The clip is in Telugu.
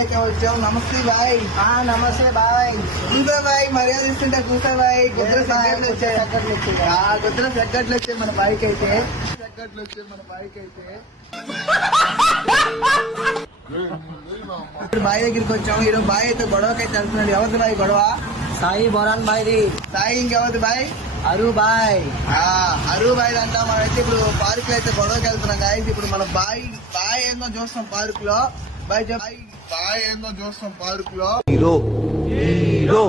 అయితే వచ్చాం. నమస్తే బాయ్. నమస్తే బాయ్. కూర్చో బాయ్, మర్యాద ఇస్తుంటే కూర్చో బాయ్. గుద్దల సెగ్గట్లు వచ్చాయి మన బాయ్కి అయితే. ఇప్పుడు బాయ్ దగ్గరికి వచ్చాము. ఈరోజు బాయ్ అయితే గొడవకైతే వెళ్తున్నాడు. ఎవరిది బాయ్ గొడవ? సాయి బోరాన్ బాయ్ది. సాయి ఇంకెవరిది బాయ్? అరు బాయ్. అరువు బాయ్ అంట. మనమైతే ఇప్పుడు పార్క్ లో అయితే గొడవకి వెళ్తున్నాం గాయస్. ఇప్పుడు మన బాయ్ ఏందో చూస్తాం పార్క్ లో. బాయ్ ఏందో చూస్తాం పార్క్ లో.